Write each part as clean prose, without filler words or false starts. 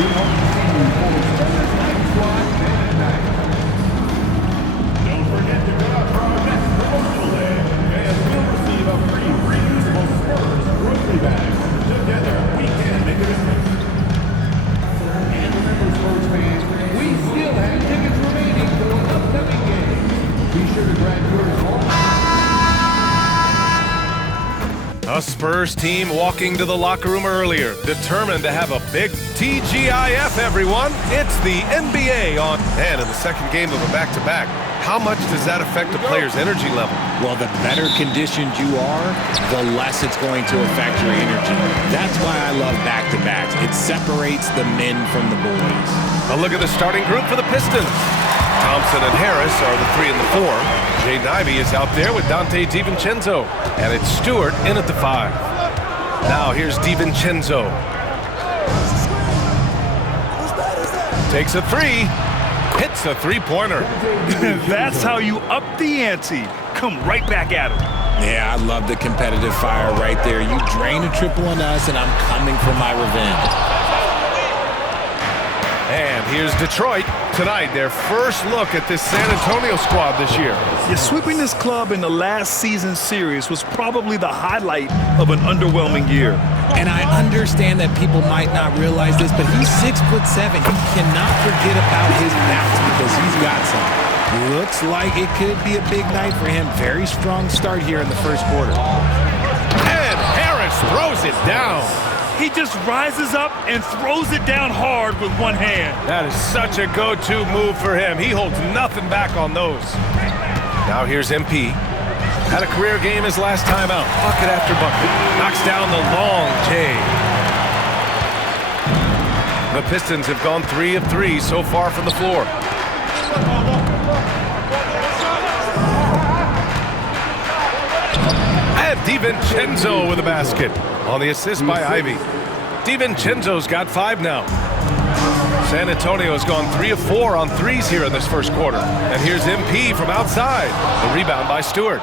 Don't forget to go out for our next promotional day, and we'll receive a free reusable Spurs grocery bag. Together, we can make a difference. And remember, Spurs fans, we still have tickets remaining for upcoming games. Be sure to grab yours all. A Spurs team walking to the locker room earlier, determined to have a big TGIF, everyone. It's the NBA on. And in the second game of a back-to-back, how much does that affect a player's energy level? Well, the better conditioned you are, the less it's going to affect your energy. That's why I love back-to-backs. It separates the men from the boys. A look at the starting group for the Pistons. Thompson and Harris are the 3 and the 4. Jaden Ivey is out there with Dante DiVincenzo. And it's Stewart in at the 5. Now here's DiVincenzo. Takes a 3. Hits a three-pointer. That's how you up the ante. Come right back at him. Yeah, I love the competitive fire right there. You drain a triple on us, and I'm coming for my revenge. And here's Detroit. Tonight, their first look at this San Antonio squad this year. Yeah, sweeping this club in the last season series was probably the highlight of an underwhelming year. And I understand that people might not realize this, but he's 6'7". You cannot forget about his bounce because he's got some. Looks like it could be a big night for him. Very strong start here in the first quarter. And Harris throws it down. He just rises up and throws it down hard with one hand. That is such a go-to move for him. He holds nothing back on those. Now here's MP. Had a career game his last time out. Bucket after bucket. Knocks down the long J. The Pistons have gone 3 of 3 so far from the floor. And DiVincenzo with a basket. On the assist by Ivey. DiVincenzo's got 5 now. San Antonio's gone 3 of 4 on threes here in this first quarter. And here's MP from outside. The rebound by Stewart.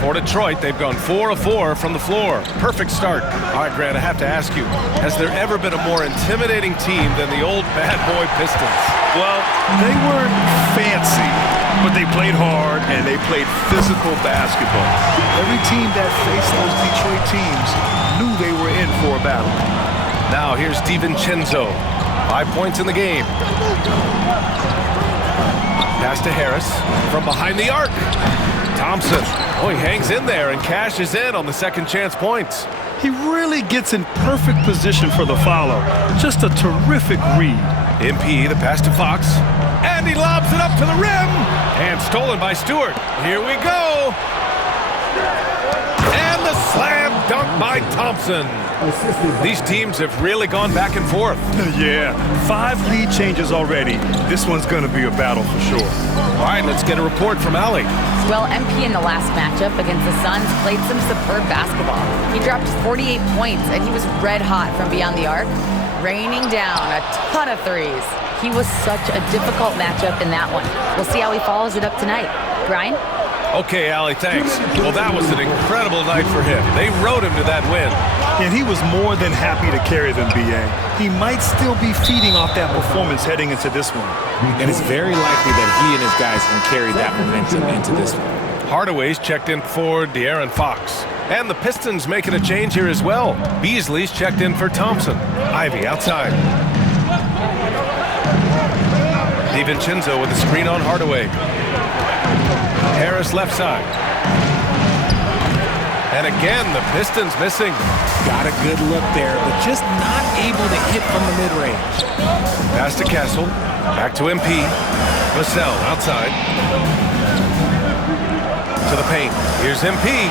For Detroit, they've gone 4 of 4 from the floor. Perfect start. All right, Grant, I have to ask you, has there ever been a more intimidating team than the old bad boy Pistons? Well, they weren't fancy, but they played hard and they played physical basketball. Every team that faced those Detroit teams knew they were in for a battle. Now here's DiVincenzo. 5 points in the game. Pass to Harris from behind the arc. Thompson. Oh, he hangs in there and cashes in on the second chance points. He really gets in perfect position for the follow. Just a terrific read. MP, the pass to Fox. And he lobs it up to the rim. And stolen by Stewart. Here we go. And the slam dunk by Thompson. These teams have really gone back and forth. Yeah, 5 lead changes already. This one's going to be a battle for sure. All right, let's get a report from Allie. Well, MP in the last matchup against the Suns played some superb basketball. He dropped 48 points, and he was red hot from beyond the arc, raining down a ton of threes. He was such a difficult matchup in that one. We'll see how he follows it up tonight. Brian? Okay, Allie, thanks. Well, that was an incredible night for him. They rode him to that win. And he was more than happy to carry them, B.A. He might still be feeding off that performance heading into this one. And it's very likely that he and his guys can carry that momentum into this one. Hardaway's checked in for De'Aaron Fox. And the Pistons making a change here as well. Beasley's checked in for Thompson. Ivey outside. DiVincenzo with the screen on Hardaway. Harris left side. And again, the Pistons missing. Got a good look there, but just not able to hit from the mid-range. Pass to Castle. Back to MP. Vassell outside. To the paint. Here's MP.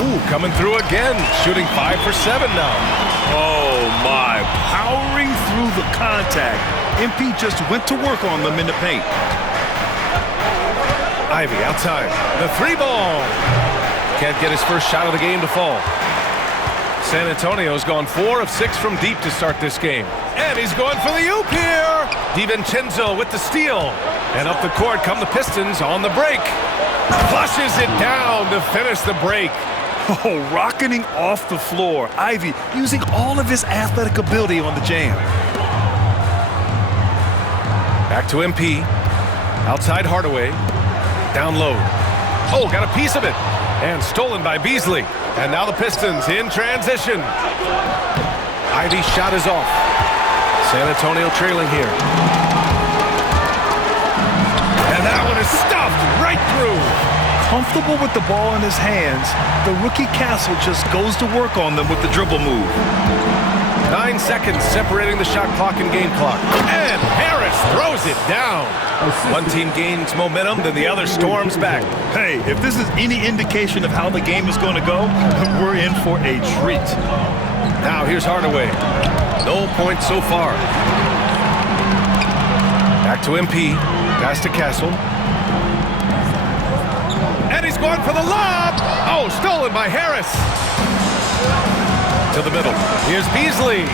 Ooh, coming through again. Shooting 5 for 7 now. Oh, my. Powering through the contact. MP just went to work on them in the paint. Ivey outside. The 3-ball. Can't get his first shot of the game to fall. San Antonio's gone 4 of 6 from deep to start this game. And he's going for the oop here. DiVincenzo with the steal. And up the court come the Pistons on the break. Flushes it down to finish the break. Oh, rocketing off the floor. Ivy using all of his athletic ability on the jam. Back to MP. Outside Hardaway. Down low. Oh, got a piece of it. And stolen by Beasley. And now the Pistons in transition. Ivy's shot is off. San Antonio trailing here. And that one is stuffed right through. Comfortable with the ball in his hands, the rookie Castle just goes to work on them with the dribble move. 9 seconds separating the shot clock and game clock. And Harris throws it down. One team gains momentum, then the other storms back. Hey, if this is any indication of how the game is going to go, we're in for a treat. Now here's Hardaway. No points so far. Back to MP. Pass to Castle. And he's going for the lob. Oh, stolen by Harris. To the middle. Here's Beasley.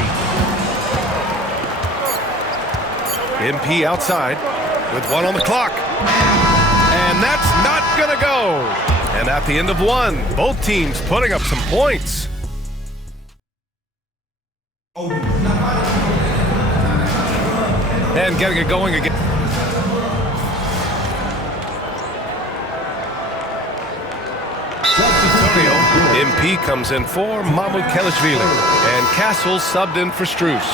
MP outside with 1 on the clock. And that's not going to go. And at the end of 1, both teams putting up some points. And getting it going again. MP comes in for Mahmoud Kelishvili. And Castle subbed in for Strus.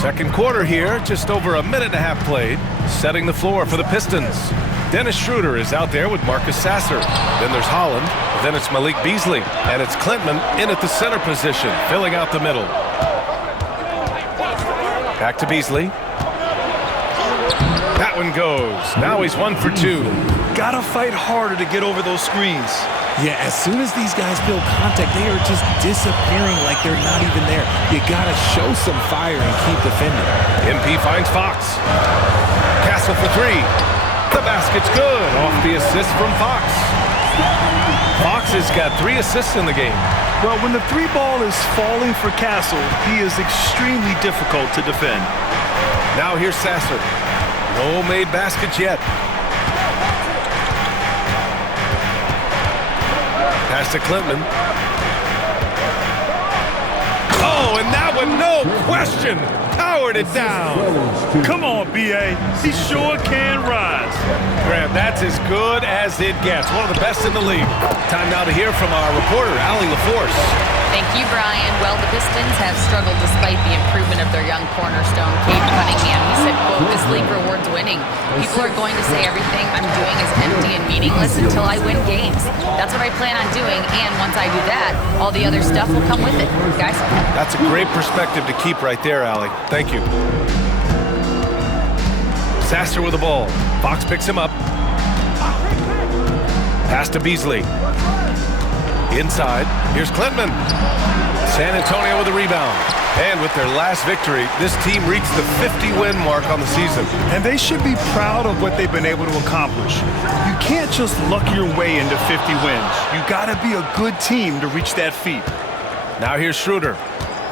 Second quarter here, just over a minute and a half played. Setting the floor for the Pistons. Dennis Schroeder is out there with Marcus Sasser. Then there's Holland. Then it's Malik Beasley. And it's Klintman in at the center position, filling out the middle. Back to Beasley. That one goes. Now he's 1 for 2. Gotta fight harder to get over those screens. Yeah, as soon as these guys feel contact, they are just disappearing like they're not even there. You gotta show some fire and keep defending. MP finds Fox. Castle for 3. The basket's good. Off the assist from Fox. Fox has got 3 assists in the game. Well, when the 3 ball is falling for Castle, he is extremely difficult to defend. Now here's Sasser. No made baskets yet. Pass to Klintman. Oh, and that one, no question, powered it down. Come on, B.A. He sure can rise. Graham, that's as good as it gets. One of the best in the league. Time now to hear from our reporter, Allie LaForce. Thank you, Brian. Well, the Pistons have struggled despite the improvement of their young cornerstone, Cade Cunningham. He said, quote, "This league rewards winning. People are going to say everything I'm doing is empty and meaningless until I win games. That's what I plan on doing, and once I do that, all the other stuff will come with it." Guys? That's a great perspective to keep right there, Allie. Thank you. Sasser with the ball. Fox picks him up. Pass to Beasley. Inside, here's Klintman. San Antonio with a rebound. And with their last victory, this team reached the 50-win mark on the season. And they should be proud of what they've been able to accomplish. You can't just luck your way into 50 wins. You gotta be a good team to reach that feat. Now here's Schroeder.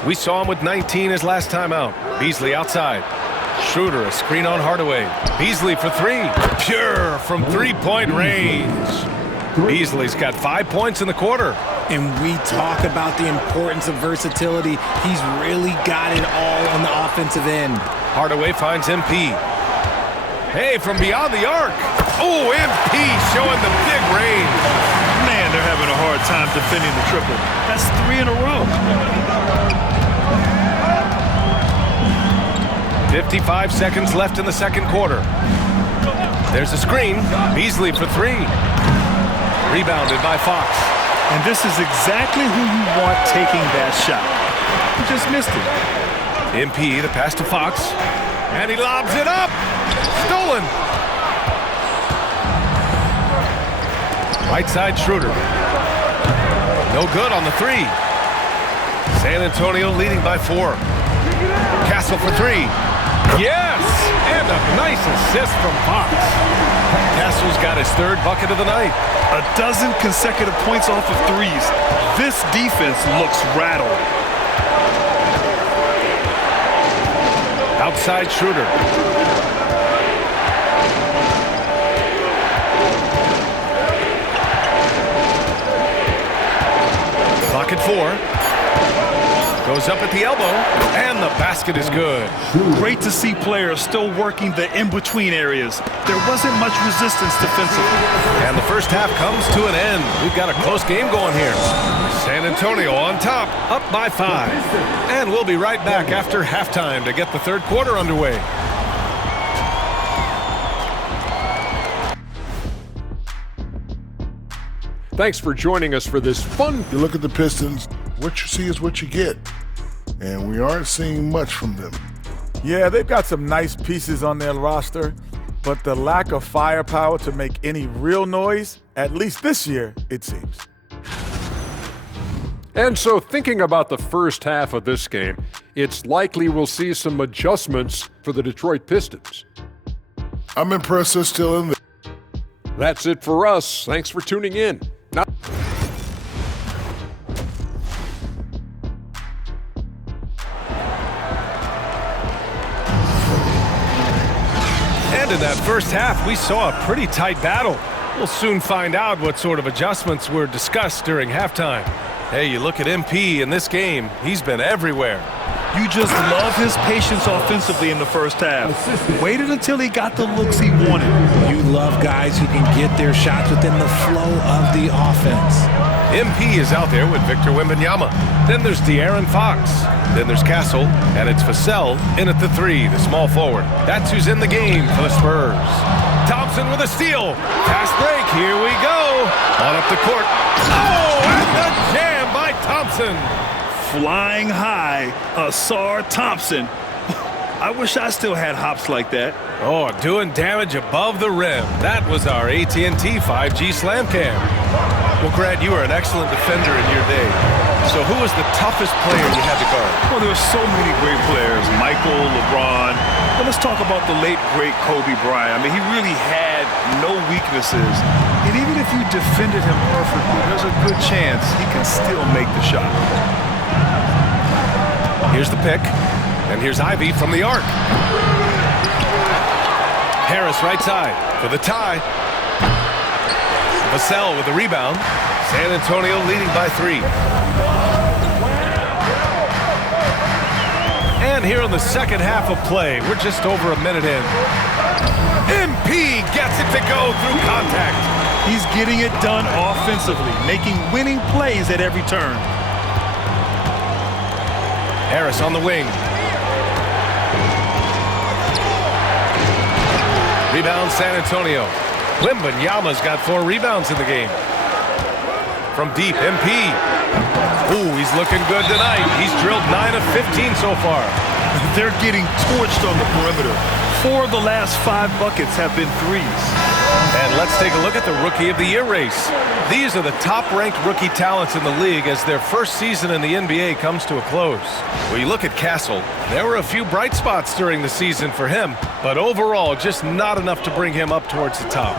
We saw him with 19 his last time out. Beasley outside. Schroeder, a screen on Hardaway. Beasley for 3. Pure from 3-point range. Beasley's got 5 points in the quarter. And we talk about the importance of versatility. He's really got it all on the offensive end. Hardaway finds MP. Hey, from beyond the arc. Oh, MP showing the big range. Man, they're having a hard time defending the triple. That's 3 in a row. 55 seconds left in the second quarter. There's a screen. Beasley for 3. Rebounded by Fox. And this is exactly who you want taking that shot. He just missed it. MP, the pass to Fox. And he lobs it up. Stolen. Right side Schroeder. No good on the 3. San Antonio leading by 4. Castle for 3. Yes! And a nice assist from Fox. Castle's got his 3rd bucket of the night. A dozen consecutive points off of 3s. This defense looks rattled. Outside Schroeder. Clock at 4. Goes up at the elbow, and the basket is good. Great to see players still working the in-between areas. There wasn't much resistance defensively. And the first half comes to an end. We've got a close game going here. San Antonio on top, up by 5. And we'll be right back after halftime to get the third quarter underway. Thanks for joining us for this fun. You look at the Pistons, what you see is what you get. And we aren't seeing much from them. Yeah, they've got some nice pieces on their roster, but the lack of firepower to make any real noise, at least this year, it seems. And so thinking about the first half of this game, it's likely we'll see some adjustments for the Detroit Pistons. I'm impressed they're still in there. That's it for us. Thanks for tuning in. Now And in that first half, we saw a pretty tight battle. We'll soon find out what sort of adjustments were discussed during halftime. Hey, you look at MP in this game, he's been everywhere. You just love his patience offensively in the first half. Waited until he got the looks he wanted. You love guys who can get their shots within the flow of the offense. MP is out there with Victor Wembanyama. Then there's De'Aaron Fox. Then there's Castle, and it's Vassell in at the 3, the small forward. That's who's in the game for the Spurs. Thompson with a steal. Fast break, here we go. On up the court. Oh, and the jam by Thompson. Flying high, Asar Thompson. I wish I still had hops like that. Oh, doing damage above the rim. That was our AT&T 5G Slam Cam. Well, Grant, you were an excellent defender in your day. So who was the toughest player you had to guard? Well, there were so many great players. Michael, LeBron. But let's talk about the late, great Kobe Bryant. I mean, he really had no weaknesses. And even if you defended him perfectly, there's a good chance he can still make the shot. Here's the pick, and here's Ivy from the arc. Harris right side for the tie. Vassell with the rebound. San Antonio leading by 3. And here in the second half of play, we're just over a minute in. MP gets it to go through contact. He's getting it done offensively, making winning plays at every turn. Harris on the wing. Rebound San Antonio. Wembanyama's got 4 rebounds in the game. From deep, MP. Ooh, he's looking good tonight. He's drilled 9 of 15 so far. They're getting torched on the perimeter. 4 of the last 5 buckets have been threes. And let's take a look at the Rookie of the Year race. These are the top-ranked rookie talents in the league as their first season in the NBA comes to a close. When you look at Castle, there were a few bright spots during the season for him, but overall just not enough to bring him up towards the top.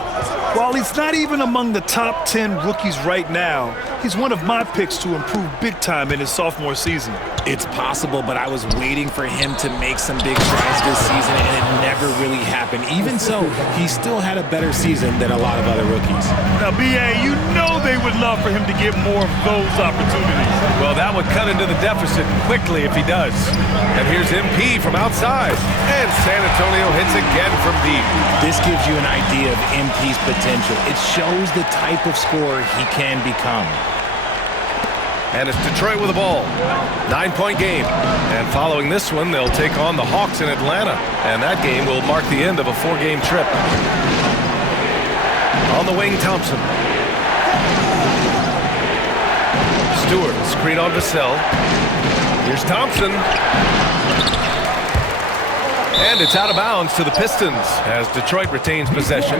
While he's not even among the top 10 rookies right now, he's one of my picks to improve big time in his sophomore season. It's possible, but I was waiting for him to make some big strides this season, and it never really happened. Even so, he still had a better season than a lot of other rookies. Now, B.A., you know they would love for him to get more of those opportunities. Well, that would cut into the deficit quickly if he does. And here's MP from outside. And San Antonio hits again from deep. This gives you an idea of MP's potential. It shows the type of scorer he can become. And it's Detroit with the ball. 9-point game. And following this one, they'll take on the Hawks in Atlanta. And that game will mark the end of a 4-game trip. On the wing, Thompson. Stewart, screen on Vassell. Here's Thompson. And it's out of bounds to the Pistons as Detroit retains possession.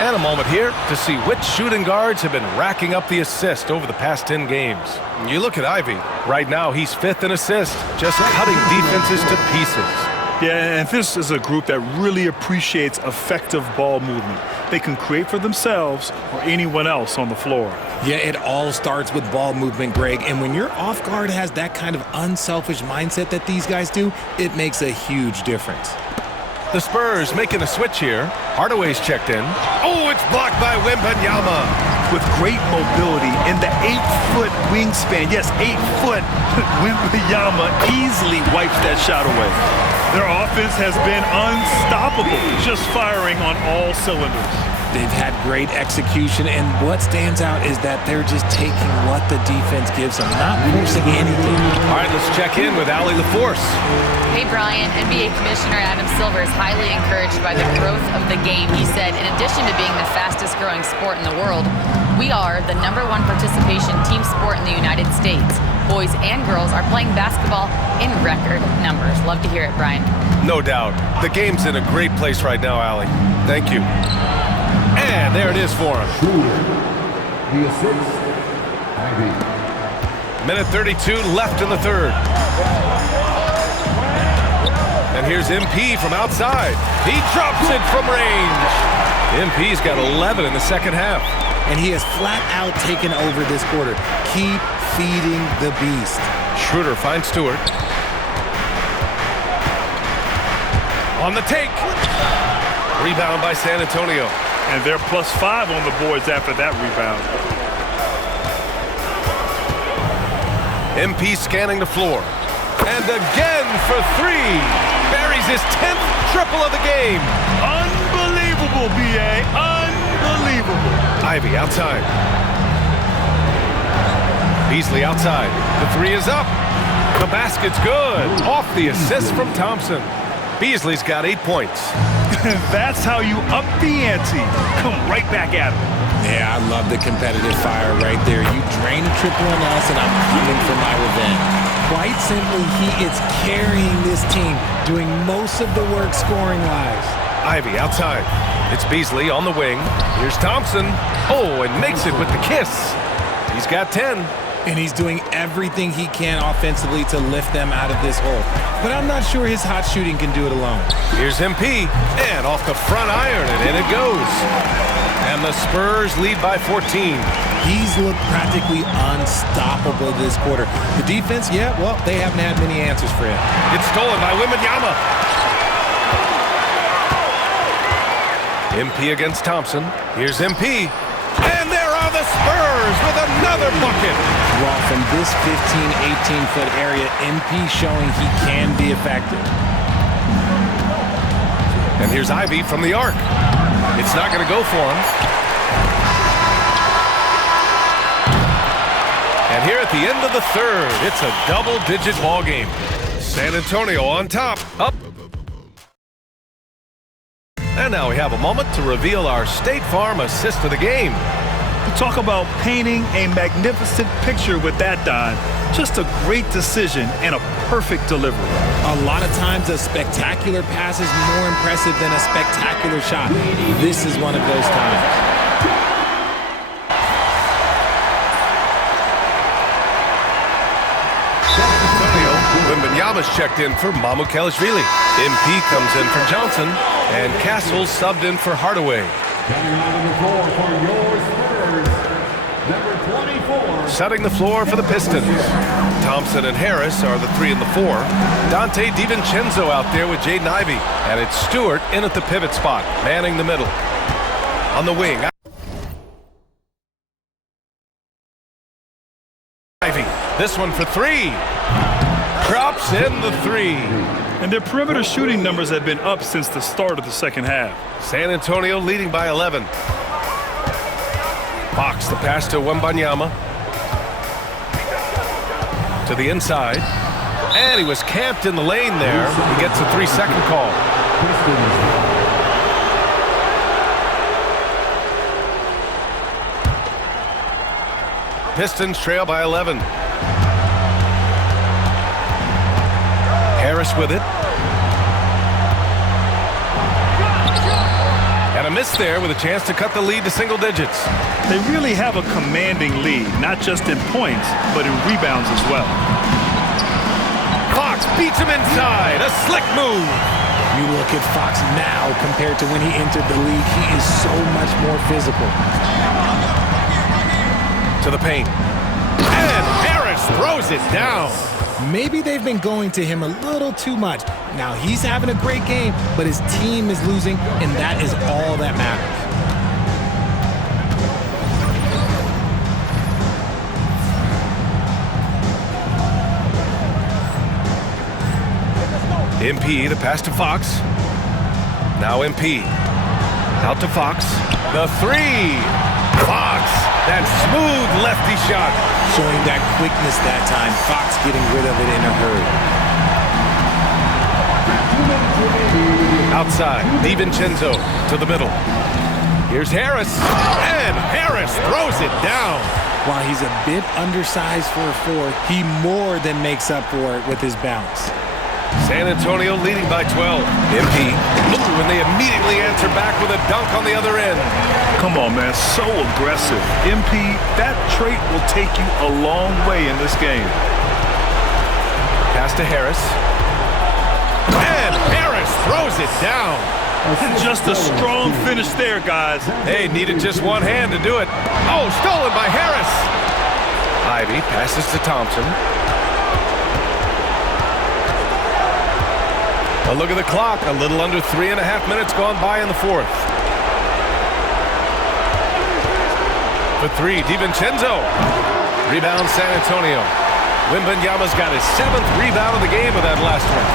And a moment here to see which shooting guards have been racking up the assist over the past 10 games. You look at Ivy. Right now, he's 5th in assist, just cutting defenses to pieces. Yeah, and this is a group that really appreciates effective ball movement. They can create for themselves or anyone else on the floor. Yeah, it all starts with ball movement, Greg. And when your off guard has that kind of unselfish mindset that these guys do, it makes a huge difference. The Spurs making a switch here. Hardaway's checked in. Oh, it's blocked by Wembanyama. With great mobility and the 8-foot wingspan, yes, 8 foot, Wembanyama easily wipes that shot away. Their offense has been unstoppable, just firing on all cylinders. They've had great execution, and what stands out is that they're just taking what the defense gives them, not forcing anything. All right, let's check in with Allie LaForce. Hey, Brian, NBA Commissioner Adam Silver is highly encouraged by the growth of the game. He said, in addition to being the fastest growing sport in the world, we are the #1 participation team sport in the United States. Boys and girls are playing basketball in record numbers. Love to hear it, Brian. No doubt. The game's in a great place right now, Allie. Thank you. And there it is for him. The assist, Ivy. Minute 32 left in the third. And here's MP from outside. He drops it from range. MP's got 11 in the second half. And he has flat out taken over this quarter. Keep feeding the beast. Schroeder finds Stewart. On the take. Rebound by San Antonio. And they're +5 on the boards after that rebound. MP scanning the floor. And again for 3. Buries his 10th triple of the game. Unbelievable, B.A. Unbelievable. Ivy outside. Beasley outside. The 3 is up. The basket's good. Off the assist from Thompson. Beasley's got 8 points. That's how you up the ante. Come right back at him. Yeah, I love the competitive fire right there. You drain a triple on us, and I'm coming for my revenge. Quite simply, he is carrying this team, doing most of the work scoring-wise. Ivy outside. It's Beasley on the wing. Here's Thompson. Oh, and makes it with the kiss. He's got 10. And he's doing everything he can offensively to lift them out of this hole. But I'm not sure his hot shooting can do it alone. Here's MP, and off the front iron, and in it goes. And the Spurs lead by 14. He's looked practically unstoppable this quarter. The defense, yeah, well, they haven't had many answers for him. It's stolen by Wembanyama. MP against Thompson. Here's MP. And there are the Spurs with another bucket. Well, from this 15, 18-foot area, MP showing he can be effective. And here's Ivy from the arc. It's not going to go for him. And here at the end of the third, it's a double-digit ball game. San Antonio on top, up. And now we have a moment to reveal our State Farm assist of the game. You talk about painting a magnificent picture with that dime. Just a great decision and a perfect delivery. A lot of times a spectacular pass is more impressive than a spectacular shot. This is one of those times. Wembanyama's checked in for Mamukelashvili. MP comes in for Johnson, and Castle's subbed in for Hardaway. Coming out on the floor for your Spurs, number 24. Setting the floor for the Pistons. Thompson and Harris are the 3 and the 4. Dante DiVincenzo out there with Jaden Ivey. And it's Stewart in at the pivot spot, manning the middle. On the wing. Ivey, this one for 3. Drops in the 3. And their perimeter shooting numbers have been up since the start of the second half. San Antonio leading by 11. Fox the pass to Wembanyama. To the inside. And he was camped in the lane there. He gets a 3-second call. Pistons trail by 11. Harris with it. And a miss there with a chance to cut the lead to single digits. They really have a commanding lead, not just in points, but in rebounds as well. Fox beats him inside. A slick move. You look at Fox now compared to when he entered the league, he is so much more physical. To the paint. And Harris throws it down. Maybe they've been going to him a little too much. Now he's having a great game, but his team is losing, and that is all that matters. MP, the pass to Fox. Now MP. Out to Fox. The three. Fox. That smooth lefty shot. Showing that quickness that time. Fox getting rid of it in a hurry. Outside. DiVincenzo to the middle. Here's Harris. And Harris throws it down. While he's a bit undersized for a 4, he more than makes up for it with his bounce. San Antonio leading by 12. MP. And they immediately answer back with a dunk on the other end. Come on, man. So aggressive. MP, that trait will take you a long way in this game. Pass to Harris. And Harris throws it down. Just a strong finish there, guys. Hey, needed just one hand to do it. Oh, stolen by Harris. Ivy passes to Thompson. A look at the clock. A little under 3.5 minutes gone by in the fourth. For three, DiVincenzo. Rebound, San Antonio. Wembanyama's got his 7th rebound of the game with that last one.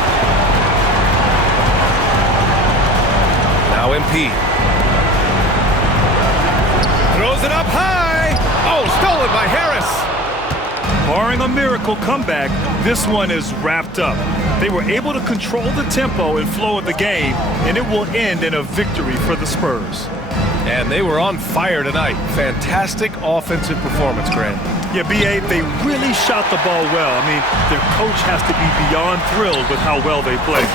Now MP. Throws it up high. Oh, stolen by Harris. Barring a miracle comeback, this one is wrapped up. They were able to control the tempo and flow of the game, and it will end in a victory for the Spurs. And they were on fire tonight. Fantastic offensive performance, Grant. Yeah, B.A., they really shot the ball well. I mean, their coach has to be beyond thrilled with how well they played.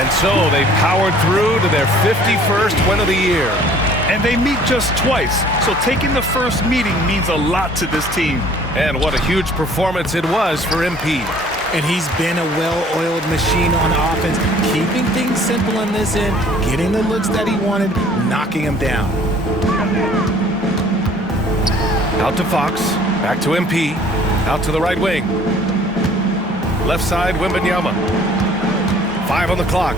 And so they powered through to their 51st win of the year. And they meet just twice, so taking the first meeting means a lot to this team. And what a huge performance it was for MP. And he's been a well-oiled machine on offense, keeping things simple on this end, getting the looks that he wanted, knocking him down. Out to Fox, back to MP, out to the right wing. Left side, Wembanyama. 5 on the clock.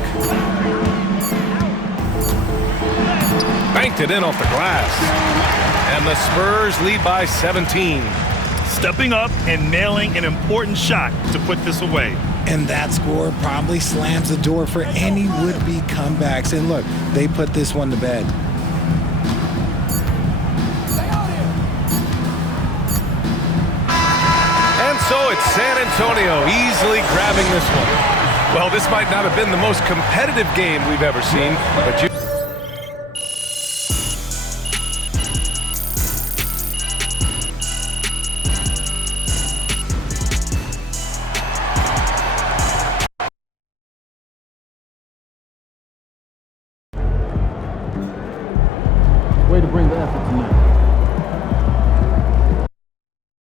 Banked it in off the glass. And the Spurs lead by 17. Stepping up and nailing an important shot to put this away. And that score probably slams the door for any would-be comebacks. And look, they put this one to bed. And so it's San Antonio easily grabbing this one. Well, this might not have been the most competitive game we've ever seen, but you...